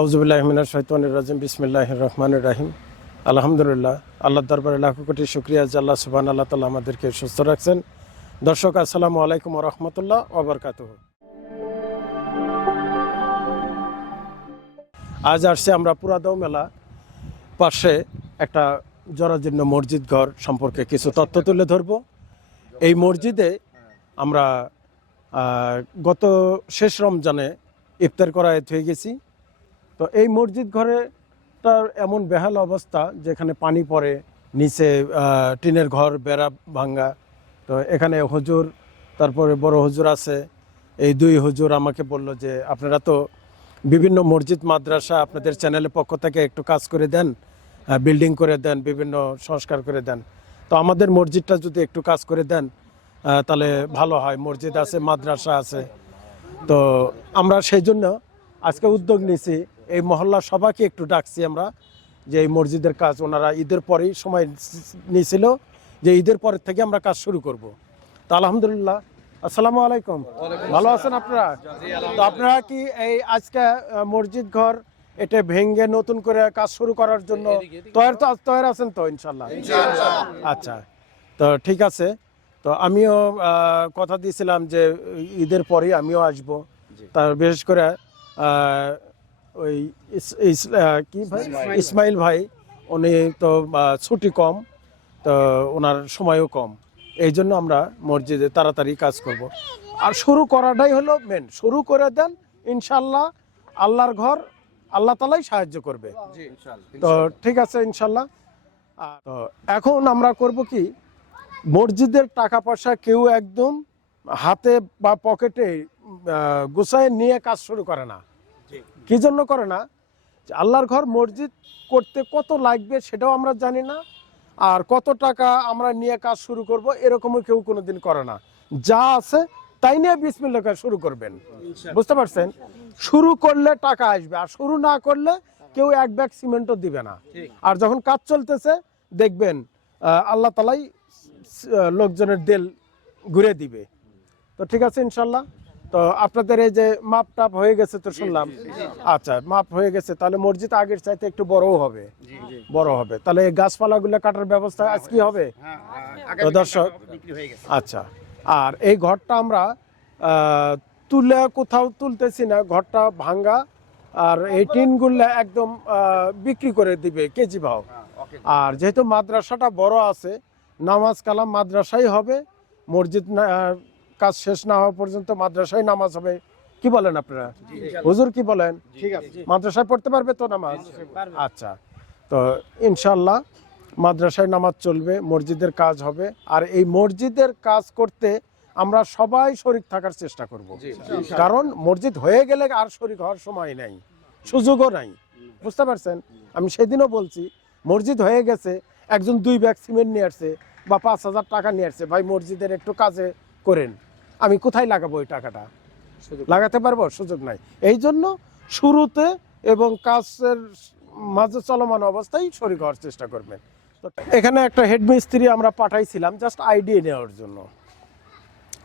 আউজুবিল্লাহমিনা শৈতানুর রাজিম বিসমিল্লাহ রহমানুর রাহিম। আলহামদুলিল্লাহ, আল্লাহ দরবারে লাখো কোটি শুক্রিয়া যে আল্লাহ সুবান আল্লাহ তালা আমাদেরকে সুস্থ রাখছেন। দর্শক, আসসালামু আলাইকুম রহমতুল্লাহ ওবরকাত আজ আসছে আমরা পুরাদাও মেলা। পাশে একটা জরাজীর্ণ মসজিদ ঘর সম্পর্কে কিছু তথ্য তুলে ধরব। এই মসজিদে আমরা গত শেষ রমজানে ইফতার করায় হয়ে গেছি। তো এই মসজিদ ঘরে তার এমন বেহাল অবস্থা যেখানে পানি পড়ে, নিচে টিনের ঘর, বেড়া ভাঙ্গা। তো এখানে হুজুর, তারপরে বড় হুজুর আছে। এই দুই হুজুর আমাকে বলল যে, আপনারা তো বিভিন্ন মসজিদ, মাদ্রাসা আপনাদের চ্যানেলের পক্ষ থেকে একটু কাজ করে দেন বিল্ডিং করে দেন, বিভিন্ন সংস্কার করে দেন। তো আমাদের মসজিদটা যদি একটু কাজ করে দেন তাহলে ভালো হয়। মসজিদ আছে, মাদ্রাসা আছে। তো আমরা সেই জন্য আজকে উদ্যোগ নিয়েছি এই মহল্লা সবাইকে একটু ডাকছি আমরা যে এই মসজিদের কাজ ওনারা ঈদের পরেই সময় নিয়েছিল যে ঈদের পরের থেকে আমরা কাজ শুরু করব। তো আলহামদুলিল্লাহ। আসসালামু আলাইকুম। ভালো আছেন আপনারা? তো আপনারা কি এই আজকে মসজিদ ঘর এটা ভেঙ্গে নতুন করে কাজ শুরু করার জন্য তৈরি তো তৈরি আছেন তো ইনশাল্লাহ আচ্ছা। তো ঠিক আছে। তো আমিও কথা দিয়েছিলাম যে ঈদের পরেই আমিও আসব। তার বিশেষ করে ওই কি ভাই? ইসমাইল ভাই। উনি তো ছুটি কম তো ওনার সময়ও কম। এই জন্য আমরা মসজিদে তাড়াতাড়ি কাজ করব। আর শুরু করাটাই হলো মেন শুরু করে দেন ইনশাল্লাহ আল্লাহর ঘর আল্লাহ তালাই সাহায্য করবে। তো ঠিক আছে ইনশাল্লাহ। তো এখন আমরা করব কি মসজিদের টাকা পয়সা কেউ একদম হাতে বা পকেটে গুছায় নিয়ে কাজ শুরু করে না। কি জন্য করে না? আল্লাহর ঘর মসজিদ করতে কত লাগবে সেটাও আমরা জানি না আর কত টাকা আমরা নিয়ে কাজ শুরু করব এরকমও কেউ কোনোদিন করে না। যা আছে তাই নিয়ে বিসমিল্লা শুরু করবেন। বুঝতে পারছেন? শুরু করলে টাকা আসবে আর শুরু না করলে কেউ এক ব্যাগ সিমেন্টও দিবে না। আর যখন কাজ চলতেছে দেখবেন আল্লাহ তালাই লোকজনের দেল ঘুরে দিবে। তো ঠিক আছে ইনশাল্লাহ তো আপনাদের এই যে মাপ টাপ হয়ে গেছে তো শুনলাম। আচ্ছা মাপ হয়ে গেছে তাহলে মসজিদ আগের চাইতে একটু বড়ও হবে। বড় হবে। তাহলে এই গাছপালাগুলো কাটার ব্যবস্থা আজ কি হবে? তো দর্শক আচ্ছা আর এই ঘরটা আমরা তুলে কোথাও তুলতেছি না ঘরটা ভাঙ্গা আর এই টিনগুলো একদম বিক্রি করে দিবে কেজি ভাও। আর যেহেতু মাদ্রাসাটা বড় আছে নামাজ কালাম মাদ্রাসাই হবে মসজিদ কাজ শেষ না হওয়া পর্যন্ত মাদ্রাসায় নামাজ হবে। কি বলেন আপনারা? হুজুর কি বলেন? ঠিক আছে। মাদ্রাসায় পড়তে পারবে তো নামাজ? আচ্ছা। তো ইনশাল্লাহ মাদ্রাসায় নামাজ চলবে মসজিদের কাজ হবে। আর এই মসজিদের কাজ করতে আমরা সবাই শরিক থাকার চেষ্টা করব। কারণ মসজিদ হয়ে গেলে আর শরিক হওয়ার সময় নাই সুযোগও নাই। বুঝতে পারছেন? আমি সেদিনও বলছি মসজিদ হয়ে গেছে একজন দুই ব্যাগ সিমেন্ট নিয়ে আসছে বা পাঁচ হাজার টাকা নিয়ে আসছে। ভাই মসজিদের একটু কাজে করেন। আমি কোথায় লাগাবো ওই টাকাটা? লাগাতে পারব? সুযোগ নাই। এই জন্য শুরুতে এবং কাজের মাঝে চলমান অবস্থায় শরীর হওয়ার চেষ্টা করবেন। তো এখানে একটা হেড মিস্ত্রি আমরা পাঠাইছিলাম জাস্ট আইডিয়া নেওয়ার জন্য।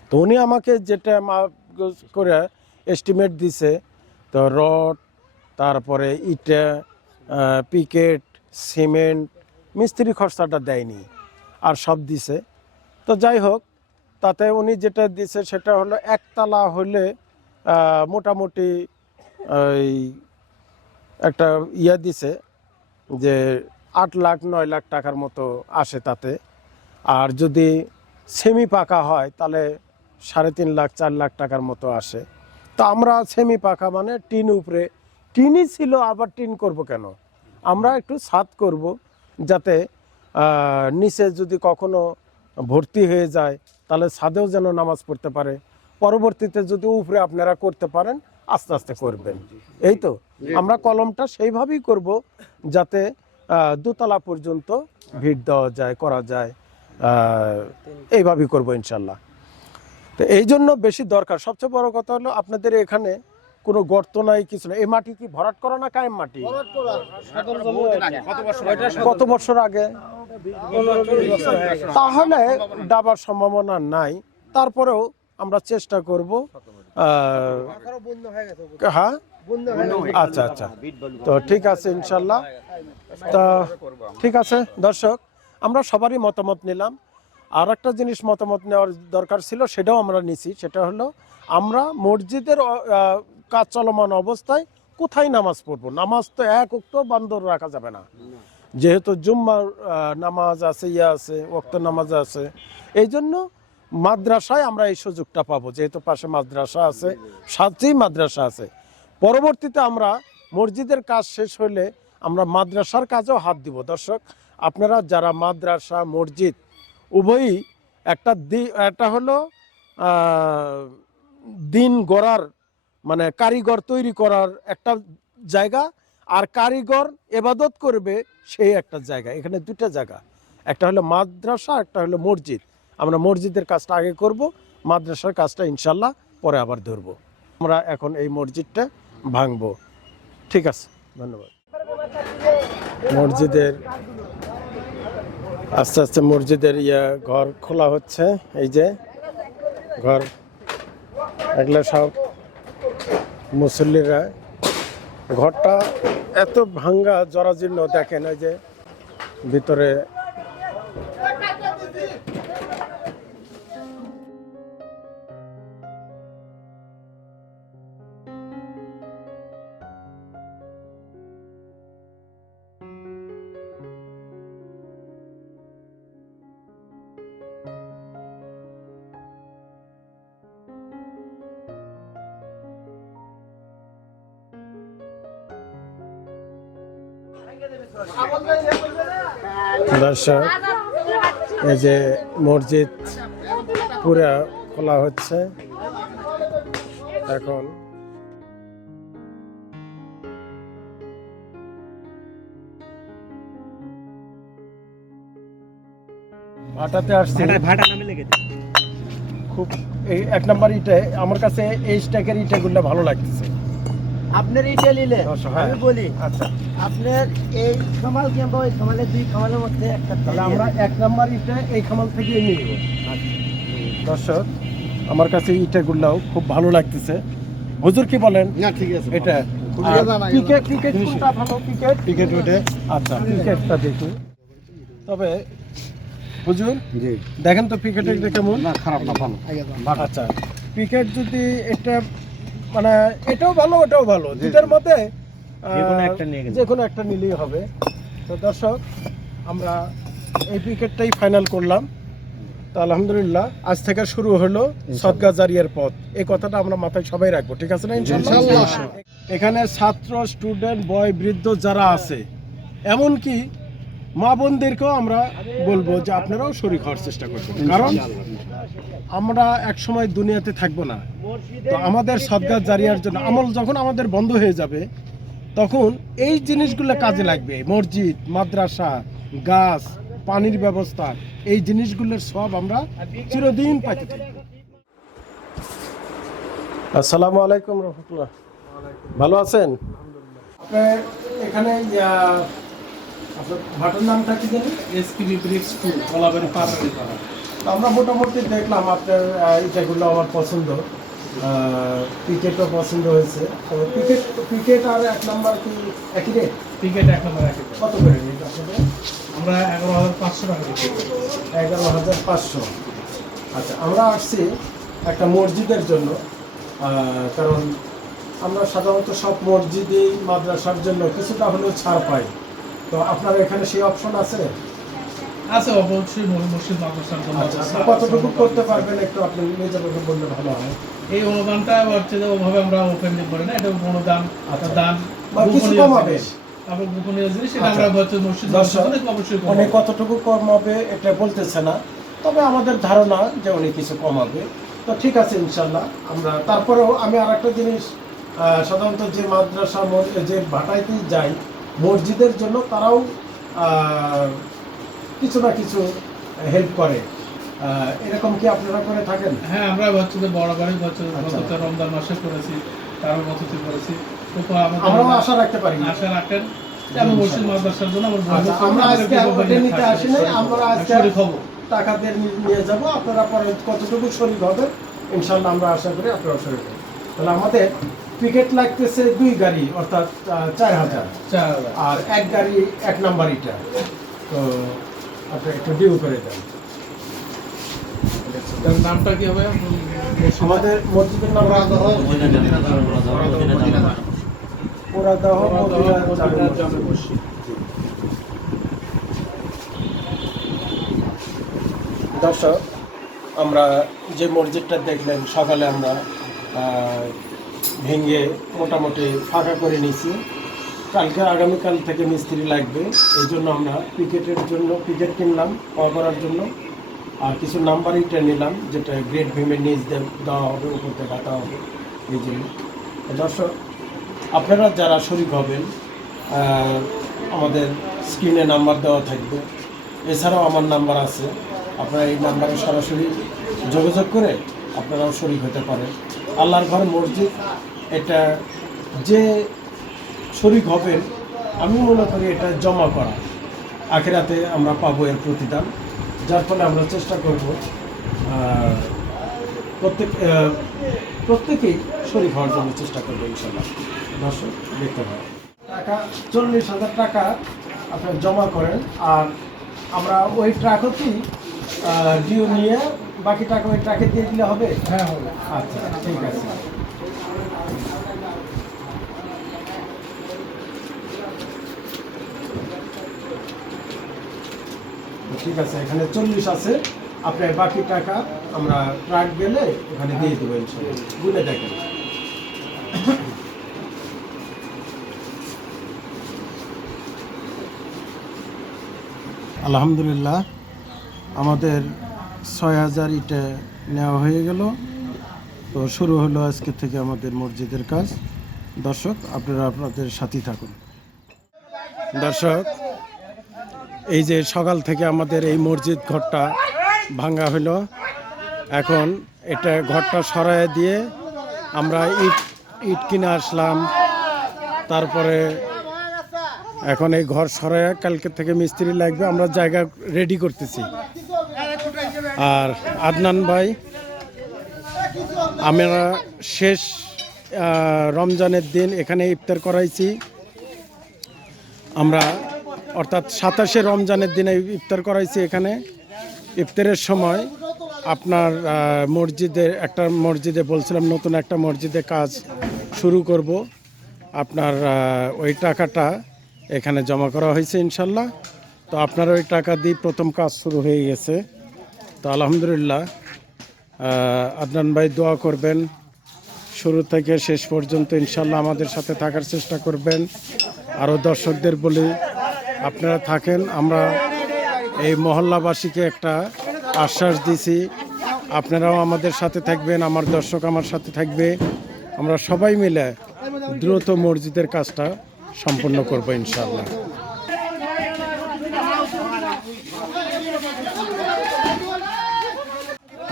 তো উনি আমাকে যেটা করে এস্টিমেট দিছে তো রড তারপরে ইটা পিকেট সিমেন্ট মিস্ত্রি খরচাটা দেয়নি আর সব দিছে। তো যাই হোক তাতে উনি যেটা দিছে সেটা হলো একতলা হলে মোটামুটি ওই একটা ইয়া দিছে যে আট লাখ, নয় লাখ টাকার মতো আসে তাতে। আর যদি সেমি পাকা হয়, তাহলে সাড়ে তিন লাখ, চার লাখ টাকার মতো আসে। তো আমরা সেমি পাকা মানে টিন উপরে, টিনই ছিল, আবার টিন করব কেন? আমরা একটু ছাদ করব যাতে নিচে যদি কখনো ভর্তি হয়ে যায় তাহলে ছাদেও যেন নামাজ পড়তে পারে। পরবর্তীতে যদি উপরে আপনারা করতে পারেন, আস্তে আস্তে করবেন। এই তো? আমরা কলমটা সেইভাবেই করব যাতে দোতলা পর্যন্ত ভিড় দেওয়া যায়, করা যায়। এইভাবেই করব ইনশাল্লাহ। তো এই জন্য বেশি দরকার। সবচেয়ে বড় কথা হলো আপনাদের এখানে কোনো গর্ত নাই কিছু নাই। এই মাটি কি ভরাট করা না কায়েম মাটি? কত বছর আগে? তাহলে ডাবার সম্ভাবনা নাই। তারপরেও আমরা চেষ্টা করব হ্যাঁ? আচ্ছা আচ্ছা। তো ঠিক আছে ইনশাল্লাহ। তা ঠিক আছে দর্শক আমরা সবারই মতামত নিলাম। আর একটা জিনিস মতামত নেওয়ার দরকার ছিল সেটাও আমরা নিছি। সেটা হলো আমরা মসজিদের কাজ চলমান অবস্থায় কোথায় নামাজ পড়ব? নামাজ তো এক উক্ত বান্দর রাখা যাবে না। যেহেতু জুম্মার নামাজ আছে ইয়া আছে ওক্ত নামাজ আছে এই জন্য মাদ্রাসায় আমরা এই সুযোগটা পাবো। যেহেতু পাশে মাদ্রাসা আছে সাথেই মাদ্রাসা আছে। পরবর্তীতে আমরা মসজিদের কাজ শেষ হলে আমরা মাদ্রাসার কাজেও হাত দিব। দর্শক আপনারা যারা মাদ্রাসা মসজিদ উভয়ই একটা একটা হলো দিন গড়ার মানে কারিগর তৈরি করার একটা জায়গা, আর কারিগর এবাদত করবে সেই একটা জায়গা। এখানে দুটা জায়গা। একটা হলো মাদ্রাসা, একটা হলো মসজিদ। আমরা মসজিদের কাজটা আগে করব, মাদ্রাসার কাজটা ইনশাল্লাহ পরে আবার ধরবো। আমরা এখন এই মসজিদটা ভাঙবো। ঠিক আছে, ধন্যবাদ। মসজিদের, আস্তে আস্তে মসজিদের ইয়ে ঘর খোলা হচ্ছে। এই যে, ঘর, এগুলো সব মুসল্লিরা। ঘরটা এত ভাঙ্গা জরাজীর্ণ দেখে না যে ভিতরে দর্শক এই যে মসজিদ পুরা খোলা হচ্ছে। এখন ভাটাতে আসছি। ভাটা নামে খুব এই এক নম্বর ইটে আমার কাছে এই স্ট্যাকের ইটেগুলো ভালো লাগতেছে। আপনার এইটা নিলে হ্যাঁ। আমি বলি আচ্ছা। আপনার এই খামাল কিংবা ওই খামালের দুই খামালের মধ্যে একটা তাহলে আমরা এক নম্বর ইটে এই খামাল থেকে নিয়ে নিব। দর্শক আমার কাছে ইটাগুলাও খুব ভালো লাগতেছে। হুজুর কি বলেন? না ঠিক আছে এটা ক্রিকেট ক্রিকেট কোনটা ভালো? ক্রিকেট ক্রিকেট আচ্ছা ক্রিকেটটা দেখি। তবে হুজুর জি। দেখেন তো ক্রিকেটের কেমন? না খারাপ না ভালো। আচ্ছা ক্রিকেট যদি এটা মানে এটাও ভালো ওটাও ভালো। দুটার মধ্যে। যে কোনো একটা নিলেই হবে। তো দর্শক আমরা এই ক্রিকেটটাই ফাইনাল করলাম। তো আলহামদুলিল্লাহ আজ থেকে শুরু হলো সদগা জারিয়ার পথ। এই কথাটা আমরা মাথায় সবাই রাখব ঠিক আছে না ইনশাআল্লাহ। এখানে ছাত্র স্টুডেন্ট বয় বৃদ্ধ যারা আছে এমনকি মা বোনদেরকেও আমরা বলব যে আপনারাও শরীর হওয়ার চেষ্টা করবেন কারণ আমরা এক সময় দুনিয়াতে থাকব না। তো আমাদের সদগার জারিয়ার জন্য আমল যখন আমাদের বন্ধ হয়ে যাবে তখন এই জিনিসগুলো কাজে লাগবে। মসজিদ মাদ্রাসা গাছ পানির ব্যবস্থা এই জিনিসগুলোর সব আমরা চিরদিন পাইতে থাকব। আসসালামু আলাইকুম রহমতুল্লাহ। ভালো আছেন? আপনার এখানে ভাটার নামটা কি জানি এসপিবি ব্রিক্স টু কলাবাড়ি পাড়া আমরা মোটামুটি দেখলাম আপনার এটাগুলো আমার পছন্দ। ক্রিকেটও পছন্দ হয়েছে। তো ক্রিকেট ক্রিকেট আর এক নাম্বার কি একই রেট টিকিট এক নম্বর এক কত করে রেট আসলে আমরা এগারো হাজার পাঁচশো টাকা এগারো হাজার পাঁচশো। আচ্ছা আমরা আসছি একটা মসজিদের জন্য। কারণ আমরা সাধারণত সব মসজিদই মাদ্রাসার জন্য কিছুটা হলেও ছাড় পাই। তো আপনার এখানে সেই অপশন আছে? আছে অবশ্যই মসজিদ মাদ্রাসার জন্য আচ্ছা। কতটুকু করতে পারবেন একটু আপনি নিজে আমাকে বললে ভালো হয় এই অনুদানটা হচ্ছে যে ওভাবে আমরা ওপেনলি করি না এটা অনুদান আচ্ছা। দান কিছু কম হবে। জিনিস। তারপর গোপনীয় জিনিস সেটা আচ্ছা। মানে কতটুকু কম হবে এটা বলতেছে না তবে আমাদের ধারণা যে উনি কিছু কম হবে তো ঠিক আছে ইনশাল্লাহ আমরা তারপরেও আমি আর একটা জিনিস সাধারণত যে মাদ্রাসা যে ভাটাইতে যাই মসজিদের জন্য তারাও কিছু না কিছু হেল্প করে। এরকম কি আপনারা করে থাকেন? হ্যাঁ আমরা বাড়ি হচ্ছে আচ্ছা। গত রমজান মাসে করেছি তারও বছর করেছি। আমরাও আশা রাখতে পারি। আশা রাখেন যে আমি মসজিদ মাদ্রাসার জন্য আচ্ছা, আমরা আজকে ওটা নিতে আসি নাই, আমরা আজকে- দিয়ে নিয়ে যাব আপনারা পরে কতটুকু শরীর হবেন ইনশাল্লাহ আমরা আশা করি আপনারা শরীর তাহলে আমাদের লাগতেছে দুই গাড়ি অর্থাৎ চার হাজার। আর এক গাড়ি এক নাম্বার ইটা। তো আপনি একটু ডিউ করে দেন। তার নামটা কি হবে? আমাদের মসজিদের নাম দর্শক, আমরা যে মসজিদটা দেখলেন, সকালে আমরা ভেঙে মোটামুটি ফাঁকা করে নিয়েছি। কালকে আগামীকাল থেকে মিস্ত্রি লাগবে। এই জন্য আমরা ক্রিকেটের জন্য ক্রিকেট কিনলাম, পাওয়া করার জন্য। আর কিছু নাম্বার ইটা নিলাম, যেটা গ্রেড ভিমের নিচ দেওয়া হবে, উপর দিয়ে কাটা হবে। এই জন্য দর্শক, আপনারা যারা শরিক হবেন আমাদের স্ক্রিনে নাম্বার দেওয়া থাকবে। এছাড়াও আমার নাম্বার আছে। আপনারা এই নাম্বারে সরাসরি যোগাযোগ করে আপনারাও শরিক হতে পারেন। আল্লাহর ঘর মসজিদ, এটা যে শরিক হবেন আমি মনে করি এটা জমা করা। আখেরাতে আমরা পাবো এর প্রতিদান। যার ফলে আমরা চেষ্টা করব প্রত্যেক প্রত্যেকেই শরীর হওয়ার জন্য চেষ্টা করব ইনশাল্লাহ দর্শক দেখতে পাবেন টাকা চল্লিশ হাজার টাকা আপনার জমা করেন আর আমরা ওই ট্রাকতেই ডিউ নিয়ে বাকি টাকা ওই ট্রাকে দিয়ে দিলে হবে? হ্যাঁ হবে। আচ্ছা ঠিক আছে তো ঠিক আছে, এখানে চল্লিশ আছে। আপনার বাকি টাকা আমরা ট্রাক গেলে ওখানে দিয়ে দেবো ইনশাল্লাহ। দেখেন। আলহামদুলিল্লাহ, আমাদের ছয় হাজার ইটে নেওয়া হয়ে গেল। তো শুরু হলো আজকে থেকে আমাদের মসজিদের কাজ। দর্শক, আপনারা আপনাদের সাথী থাকুন। দর্শক এই যে সকাল থেকে আমাদের এই মসজিদ ঘরটা ভাঙা হলো। এখন এটা ঘরটা সরায় দিয়ে আমরা ইট ইট কিনে আসলাম। তারপরে এখন এই ঘর সরায় কালকে থেকে মিস্ত্রি লাগবে, আমরা জায়গা রেডি করতেছি। আর আদনান ভাই, আমরা শেষ রমজানের দিন এখানে ইফতার করাইছি। আমরা অর্থাৎ সাতাশে রমজানের দিনে ইফতার করাইছি এখানে। ইফতারের সময় আপনার মসজিদে একটা মসজিদে বলছিলাম, নতুন একটা মসজিদে কাজ শুরু করব। আপনার ওই টাকাটা এখানে জমা করা হয়েছে ইনশাল্লাহ। তো আপনার ওই টাকা দিয়ে প্রথম কাজ শুরু হয়ে গেছে। তো আলহামদুলিল্লাহ আদনান ভাই দোয়া করবেন। শুরু থেকে শেষ পর্যন্ত ইনশাল্লাহ আমাদের সাথে থাকার চেষ্টা করবেন। আরও দর্শকদের বলি আপনারা থাকেন, আমরা এই মহল্লাবাসীকে একটা আশ্বাস দিছি। আপনারাও আমাদের সাথে থাকবেন, আমার দর্শক আমার সাথে থাকবে। আমরা সবাই মিলে দ্রুত মসজিদের কাজটা সম্পন্ন করব ইনশাল্লাহ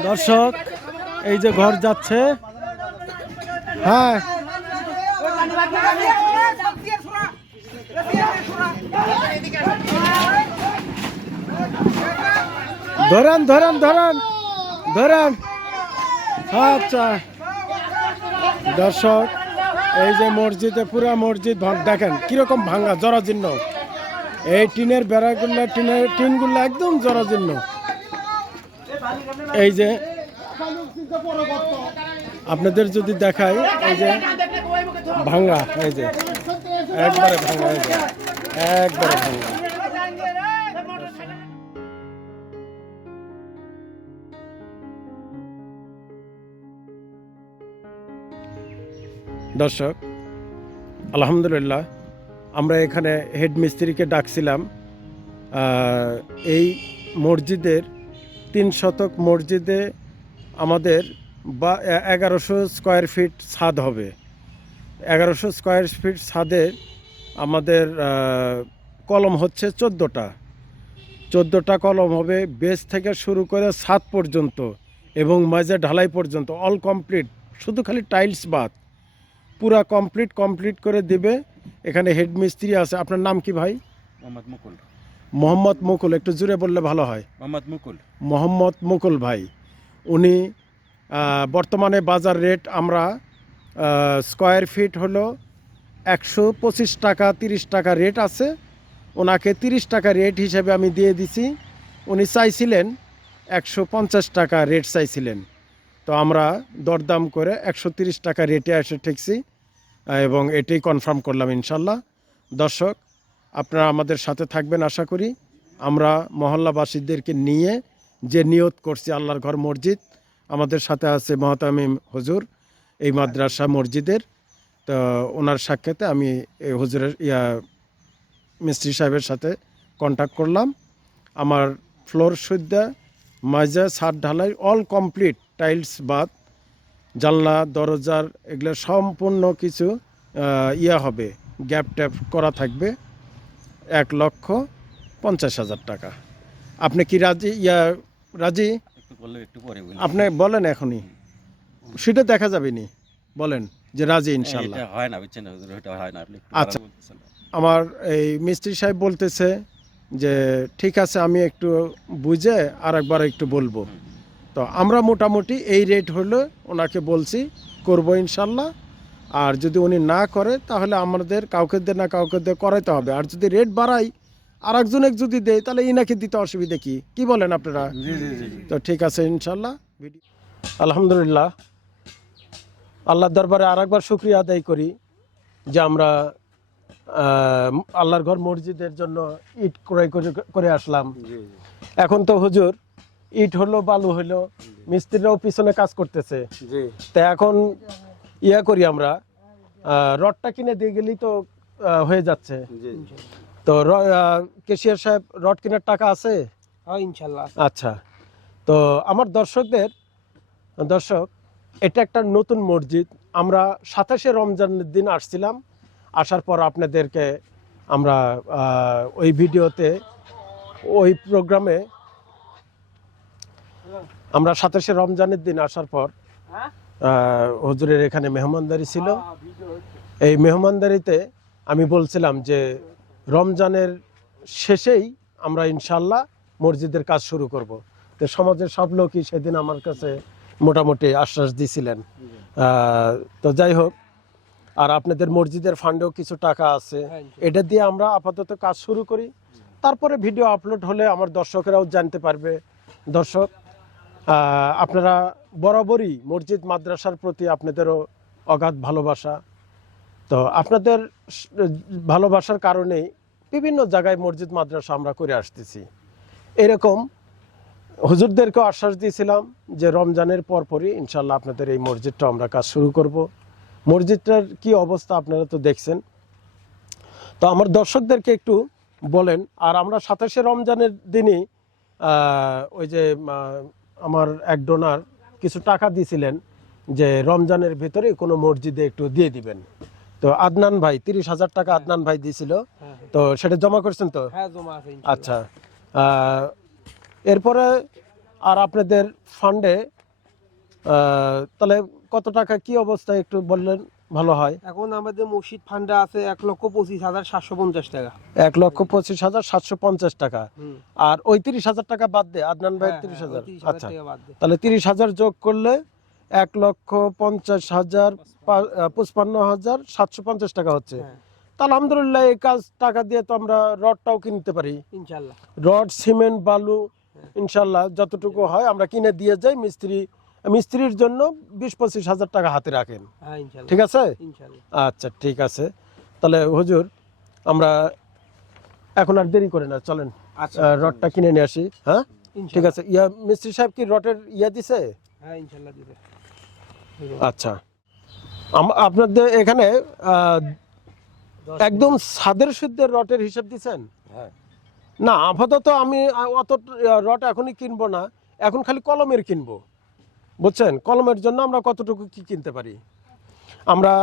দর্শক, এই যে ঘর যাচ্ছে। হ্যাঁ। ধরেন ধরেন ধরেন। ধরেন। আচ্ছা। দর্শক, এই যে মসজিদে, পুরা মসজিদ দেখেন, কীরকম ভাঙা, জরাজীর্ণ। এই টিনের বেড়াগুলো, টিনের টিনগুলো একদম জরাজীর্ণ। এই যে, আপনাদের যদি দেখাই, এই যে, ভাঙা, এই যে, একবারে ভাঙা, এই যে, একবারে ভাঙা। দর্শক, আলহামদুলিল্লাহ, আমরা এখানে হেড মিস্ত্রিকে ডাকছিলাম এই মসজিদের তিন শতক মসজিদে আমাদের বা এগারোশো স্কোয়ার ফিট ছাদ হবে। এগারোশো স্কোয়ার ফিট ছাদে আমাদের কলম হচ্ছে চোদ্দোটা। চোদ্দোটা কলম হবে বেস থেকে শুরু করে ছাদ পর্যন্ত এবং মাঝে ঢালাই পর্যন্ত, অল কমপ্লিট, শুধু খালি টাইলস বাদ। পুরা কমপ্লিট কমপ্লিট করে দেবে। এখানে হেড মিস্ত্রি আছে। আপনার নাম কি ভাই? মোহাম্মদ মুকুল। মোহাম্মদ মুকুল একটু জুড়ে বললে ভালো হয়। মোহাম্মদ মুকুল। মোহাম্মদ মুকুল ভাই উনি বর্তমানে বাজার রেট আমরা স্কোয়ার ফিট হলো একশো পঁচিশ টাকা তিরিশ টাকা রেট আছে। ওনাকে তিরিশ টাকা রেট হিসেবে আমি দিয়ে দিছি। উনি চাইছিলেন একশো পঞ্চাশ টাকা রেট চাইছিলেন। তো আমরা দরদাম করে একশো টাকা রেটে এসে ঠেকছি এবং এটাই কনফার্ম করলাম ইনশাল্লাহ। দর্শক, আপনারা আমাদের সাথে থাকবেন আশা করি। আমরা মহল্লাবাসীদেরকে নিয়ে যে নিয়ত করছি আল্লাহর ঘর মসজিদ, আমাদের সাথে আছে মহতামিম হুজুর, এই মাদ্রাসা মসজিদের। তো ওনার সাক্ষাতে আমি এই হুজুরের, ইয়া, মিস্ত্রি সাহেবের সাথে কন্ট্যাক্ট করলাম। আমার ফ্লোর সুদ্ধা মাজা, ছাদ ঢালাই অল কমপ্লিট টাইলস বাদ জানলা দরজার এগুলো সম্পূর্ণ কিছু ইয়া হবে গ্যাপ ট্যাপ করা থাকবে এক লক্ষ পঞ্চাশ হাজার টাকা। আপনি কি রাজি? ইয়া রাজি? আপনি বলেন এখনই। সেটা দেখা যাবে নি। বলেন যে রাজি ইনশাল্লাহ হয় না হয় না আচ্ছা। আমার এই মিস্ত্রি সাহেব বলতেছে যে ঠিক আছে আমি একটু বুঝে আর একবার একটু বলব। তো আমরা মোটামুটি এই রেট হলে ওনাকে বলছি করব ইনশাল্লাহ। আর যদি উনি না করে তাহলে আমাদের কাউকে দিয়ে না কাউকে দিয়ে করাইতে হবে। আর যদি রেট বাড়াই আর একজন এক যদি দেয় তাহলে ইনাকে দিতে অসুবিধা কি? কি বলেন আপনারা? তো ঠিক আছে ইনশাল্লাহ। আলহামদুলিল্লাহ। আল্লাহর দরবারে আর একবার শুক্রিয়া আদায় করি যে আমরা আল্লাহর ঘর মসজিদের জন্য ইট ক্রয় করে করে আসলাম। এখন তো হুজুর ইট হলো বালু হলো মিস্ত্রিরাও পিছনে কাজ করতেছে। তা এখন ইয়া করি আমরা রডটা কিনে দিয়ে গেলেই তো হয়ে যাচ্ছে। তো কেশিয়ার সাহেব রড কেনার টাকা আছে? ইনশাল্লাহ আচ্ছা। তো আমার দর্শকদের দর্শক এটা একটা নতুন মসজিদ। আমরা সাতাশে রমজানের দিন আসছিলাম। আসার পর আপনাদেরকে আমরা ওই ভিডিওতে ওই প্রোগ্রামে আমরা সাতাশে রমজানের দিন আসার পর হজুরের এখানে মেহমানদারি ছিল। এই মেহমানদারিতে আমি বলছিলাম যে রমজানের শেষেই আমরা ইনশাল্লাহ মসজিদের কাজ শুরু করব। তো সমাজের সব লোকই সেদিন আমার কাছে মোটামুটি আশ্বাস দিছিলেন। তো যাই হোক আর আপনাদের মসজিদের ফান্ডেও কিছু টাকা আছে। এটা দিয়ে আমরা আপাতত কাজ শুরু করি। তারপরে ভিডিও আপলোড হলে আমার দর্শকেরাও জানতে পারবে। দর্শক আপনারা বরাবরই মসজিদ মাদ্রাসার প্রতি আপনাদেরও অগাধ ভালোবাসা। তো আপনাদের ভালোবাসার কারণেই বিভিন্ন জায়গায় মসজিদ মাদ্রাসা আমরা করে আসতেছি। এরকম হুজুরদেরকেও আশ্বাস দিয়েছিলাম যে রমজানের পরপরই ইনশাল্লাহ আপনাদের এই মসজিদটা আমরা কাজ শুরু করব। মসজিদটার কি অবস্থা আপনারা তো দেখছেন। তো আমার দর্শকদেরকে একটু বলেন, আর আমরা সাতাশে রমজানের দিনই ওই যে আমার এক ডোনার কিছু টাকা দিয়েছিলেন যে রমজানের ভিতরে কোনো মসজিদে একটু দিয়ে দিবেন। তো আদনান ভাই তিরিশ হাজার টাকা আদনান ভাই দিয়েছিল। তো সেটা জমা করছেন তো? হ্যাঁ আচ্ছা। এরপরে আর আপনাদের ফান্ডে তাহলে কত টাকা কি অবস্থায় একটু বললেন? ভালো হয়। এখন আমাদের মসজিদ ফান্ডা আছে এক লক্ষ পঁচিশ হাজার সাতশো পঞ্চাশ টাকা। এক লক্ষ পঁচিশ হাজার সাতশো পঞ্চাশ টাকা। আর ওই তিরিশ হাজার টাকা বাদ দে আদনান ভাই হ্যাঁ, তিরিশ হ্যাঁ, হাজার। আচ্ছা। তাহলে তিরিশ হাজার যোগ করলে এক লক্ষ পঞ্চাশ হাজার পঁচপান্ন হাজার সাতশো পঞ্চাশ টাকা হচ্ছে। হ্যাঁ, আলহামদুলিল্লাহ এই কাজ টাকা দিয়ে তো আমরা রডটাও কিনতে পারি। ইনশাল্লাহ। রড সিমেন্ট বালু ইনশাল্লাহ যতটুকু হয় আমরা কিনে দিয়ে যাই মিস্ত্রি মিস্ত্রির জন্য বিশ পঁচিশ হাজার টাকা হাতে রাখেন। হ্যাঁ ঠিক আছে? আচ্ছা ঠিক আছে। তাহলে হুজুর আমরা এখন আর দেরি করে না চলেন। আচ্ছা রডটা কিনে নিয়ে আসি হ্যাঁ? ঠিক আছে। ইয়া মিস্ত্রি সাহেব কি রডের ইয়া দিছে? হ্যাঁ আচ্ছা। আপনাদের এখানে একদম সাদের শুদ্ধের রটের হিসাব দিছেন? হ্যাঁ। না আপাতত আমি অত রড এখনই কিনবো না। এখন খালি কলমের কিনবো। বুঝছেন? কলমের জন্য আমরা কতটুকু কি কিনতে পারি? আমরা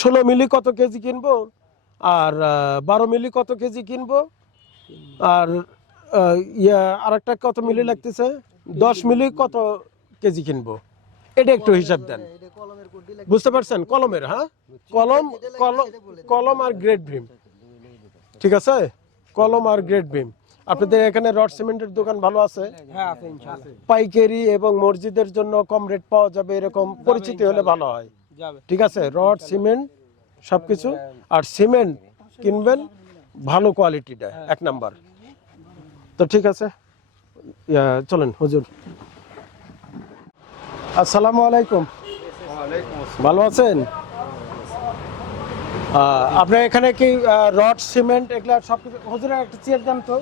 ষোলো মিলি কত কেজি কিনবো? আর বারো মিলি কত কেজি কিনবো? আর ইয়া, আরেকটা কত মিলি লাগতেছে? দশ মিলি কত কেজি কিনবো? এটা একটু হিসাব দেন। বুঝতে পারছেন? কলমের হ্যাঁ? কলম কলম কলম আর গ্রেড ভীম। ঠিক আছে? কলম আর গ্রেড ভীম। আপনাদের এখানে রড সিমেন্টের দোকান ভালো আছে? হ্যাঁ পাইকারি এবং মসজিদের জন্য কম রেট পাওয়া যাবে এরকম পরিচিতি হলে ভালো হয়। ঠিক আছে? রড সিমেন্ট সব কিছু আর সিমেন্ট কিনবেন ভালো কোয়ালিটিটা এক নাম্বার। তো ঠিক আছে চলেন হুজুর। আসসালামু আলাইকুম। ভালো আছেন? আপনার এখানে কি রড সিমেন্ট এগুলা সব কিছু হুজুরের একটা চেয়ার দেন তো।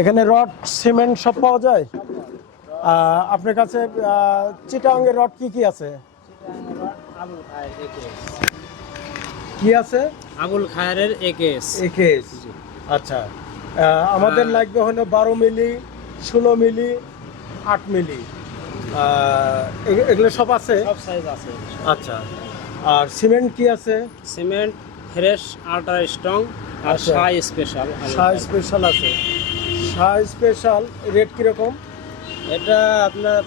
এখানে রড সিমেন্ট সব পাওয়া যায়? আপনার কাছে চিটাঙ্গের রড কি কি আছে? কি আছে? আবুল খায়ের একেএস। একেএস। আচ্ছা। আমাদের লাগবে হলো বারো মিলি ষোলো মিলি আট মিলি। এগুলো সব আছে? সব সাইজ আছে। আচ্ছা। আর সিমেন্ট কি আছে? সিমেন্ট ফ্রেশ আল্ট্রা স্ট্রং আর। সাই স্পেশাল সাই স্পেশাল আছে। সাই স্পেশাল রেট কীরকম? এটা আপনার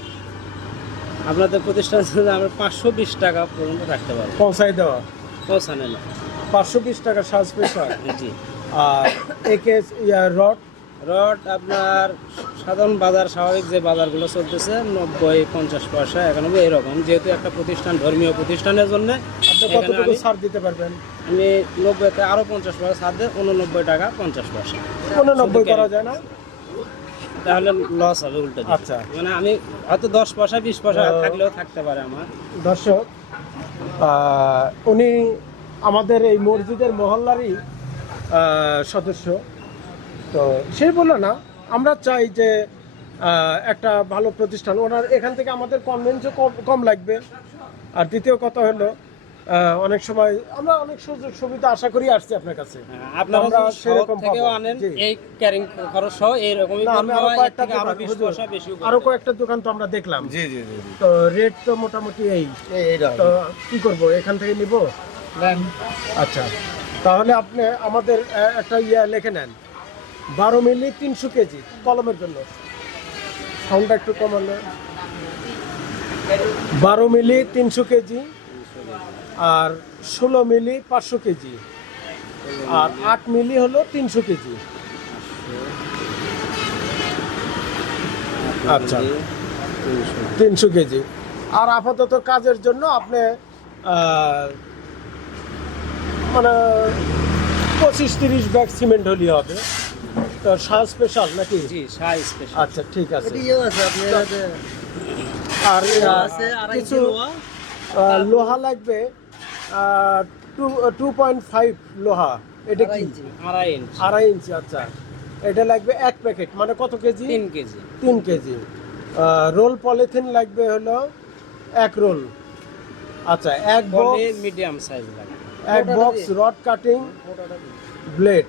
আপনাদের প্রতিষ্ঠান আমরা পাঁচশো বিশ টাকা পর্যন্ত রাখতে পারব। পৌঁছাই দেওয়া? পৌঁছানে না পাঁচশো বিশ টাকা সাই স্পেশাল জি। আর একে রড? রড আপনার সাধারণ বাজার স্বাভাবিক যে বাজারগুলো চলতেছে নব্বই পঞ্চাশ পয়সা একানব্বই এরকম। যেহেতু একটা প্রতিষ্ঠান ধর্মীয় প্রতিষ্ঠানের জন্য কতটুকু ছাড় দিতে পারবেন? আমি নব্বইতে আরও পঞ্চাশ পয়সা ছাড় দিয়ে উননব্বই টাকা পঞ্চাশ পয়সা। উননব্বই করা যায় না? তাহলে লস হবে উল্টো আচ্ছা। মানে আমি হয়তো দশ পয়সা বিশ পয়সা থাকলেও থাকতে পারে আমার। দর্শক উনি আমাদের এই মসজিদের মহল্লারই সদস্য। তো সেই বলল না আমরা চাই যে একটা ভালো প্রতিষ্ঠান। ওনার এখান থেকে আমাদের কনভেন্সও কম কম লাগবে। আর দ্বিতীয় কথা হলো অনেক সময় আমরা অনেক সুযোগ সুবিধা আশা করি আসছি আপনার কাছে। হ্যাঁ, আপনারা সেরকম আনেন এই ক্যারিং খরচ সহ কয়েকটা। আরও কয়েকটা দোকান তো আমরা দেখলাম। জি জি জি তো রেট তো মোটামুটি এই। তো কি করব এখান থেকে নিব? আচ্ছা তাহলে আপনি আমাদের একটা ইয়া লিখে নেন। বারো মিলি তিনশো কেজি কলমের জন্য। সাউন্ডটা একটু কমালে। বারো মিলি তিনশো কেজি আর ষোলো মিলি পাঁচশো কেজি আর আট মিলি হলো তিনশো কেজি। আচ্ছা তিনশো কেজি। আর আপাতত কাজের জন্য আপনি মানে পঁচিশ তিরিশ ব্যাগ সিমেন্ট হলেই হবে। সাজ স্পেশাল নাকি? জি সাই স্পেশাল আচ্ছা ঠিক আছে। আছে আর কিছু লোহা। লাগবে টু টু পয়েন্ট ফাইভ লোহা। এটা কি? আড়াই ইঞ্চ। আড়াই ইঞ্চি আচ্ছা। এটা লাগবে এক প্যাকেট মানে কত কেজি? তিন কেজি। তিন কেজি। রোল পলিথিন লাগবে হলো এক রোল আচ্ছা এক বক্স মিডিয়াম সাইজ লাগবে। এক বক্স রড কাটিং ব্লেড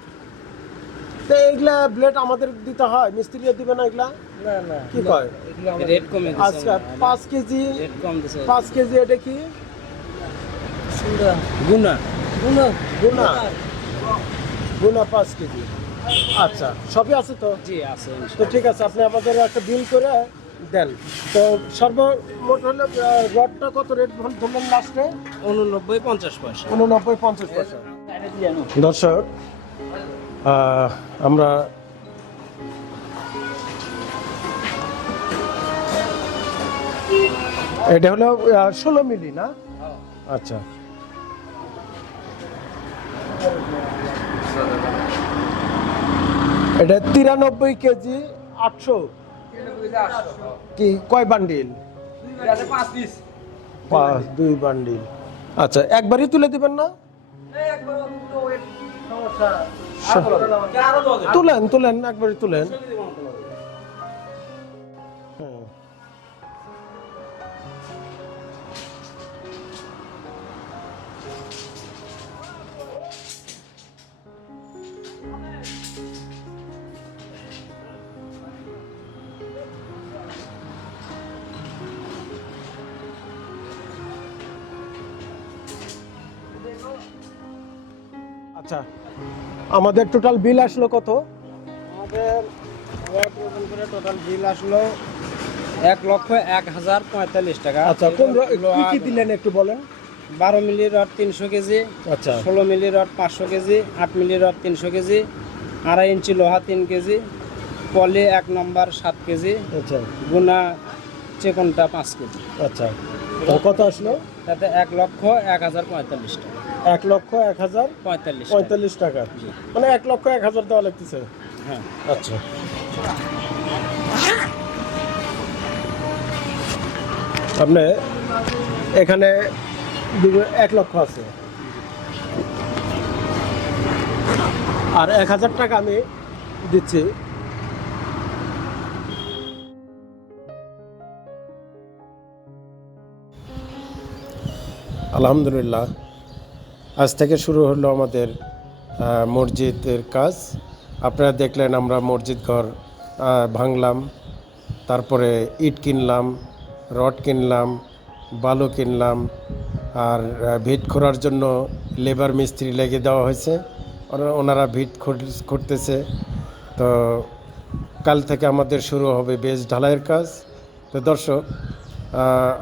তো এইগুলা ব্লেড আমাদের দিতে হয় মিস্ত্রিও দিবে না এগুলা? না না। কি কয়? রেট কমে দিছে আচ্ছা পাঁচ কেজি রেট কম দিছে। পাঁচ কেজি এটা কি? গুনা। গুনা গুনা। গুনা। পাঁচ কেজি। আচ্ছা সবই আছে তো? জি আছে তো ঠিক আছে আপনি আমাদের একটা বিল করে দেন। তো সর্বমোট হলে রডটা কত রেট ধরলেন লাস্টে উননব্বই পঞ্চাশ পয়সা। উননব্বই পঞ্চাশ পয়সা। দর্শক আমরা এটা হলো ষোলো মিলি, না? আচ্ছা। এটা তিরানব্বই কেজি আটশো। কি, কয় বান্ডিল? পাঁচ, দুই বান্ডিল। আচ্ছা একবারই তুলে দিবেন না? তুলেন তুলেন একবারে তুলেন। আচ্ছা আমাদের টোটাল বিল আসলো কত? আমাদের টোটাল বিল আসলো এক লক্ষ এক হাজার পঁয়তাল্লিশ টাকা। আচ্ছা কোন কি কি দিলেন একটু বলেন? বারো মিলি রড তিনশো কেজি আচ্ছা। ষোলো মিলি রড পাঁচশো কেজি আট মিলি রড তিনশো কেজি আড়াই ইঞ্চি লোহা তিন কেজি পলি এক নম্বর সাত কেজি আচ্ছা। গুনা চেকনটা পাঁচ কেজি। আচ্ছা। কত আসলো? তাতে এক লক্ষ এক হাজার পঁয়তাল্লিশ টাকা। এক লক্ষ এক হাজার পঁয়তাল্লিশ টাকা। পঁয়তাল্লিশ টাকা। মানে এক লক্ষ এক হাজার দেওয়া লাগতেছে। হ্যাঁ। আচ্ছা। আপনি এখানে এক লক্ষ আছে। আর এক হাজার টাকা আমি দিচ্ছি। আলহামদুলিল্লাহ। আজ থেকে শুরু হলো আমাদের মসজিদের কাজ। আপনারা দেখলেন আমরা মসজিদ ঘর ভাঙলাম, তারপরে ইট কিনলাম, রড কিনলাম, বালু কিনলাম, আর ভিট খোঁড়ার জন্য লেবার মিস্ত্রি লেগে দেওয়া হয়েছে। ওনারা ভিট খুঁড়- খুঁড়তেছে। তো কাল থেকে আমাদের শুরু হবে বেশ ঢালাইয়ের কাজ। তো দর্শক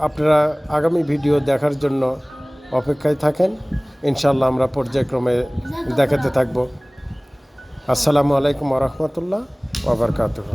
আপনারা আগামী ভিডিও দেখার জন্য অপেক্ষায় থাকেন। ইনশাল্লাহ আমরা পর্যায়ক্রমে দেখাতে থাকব। আসসালামু আলাইকুম রহমতুল্লাহ ওবরকাতুহ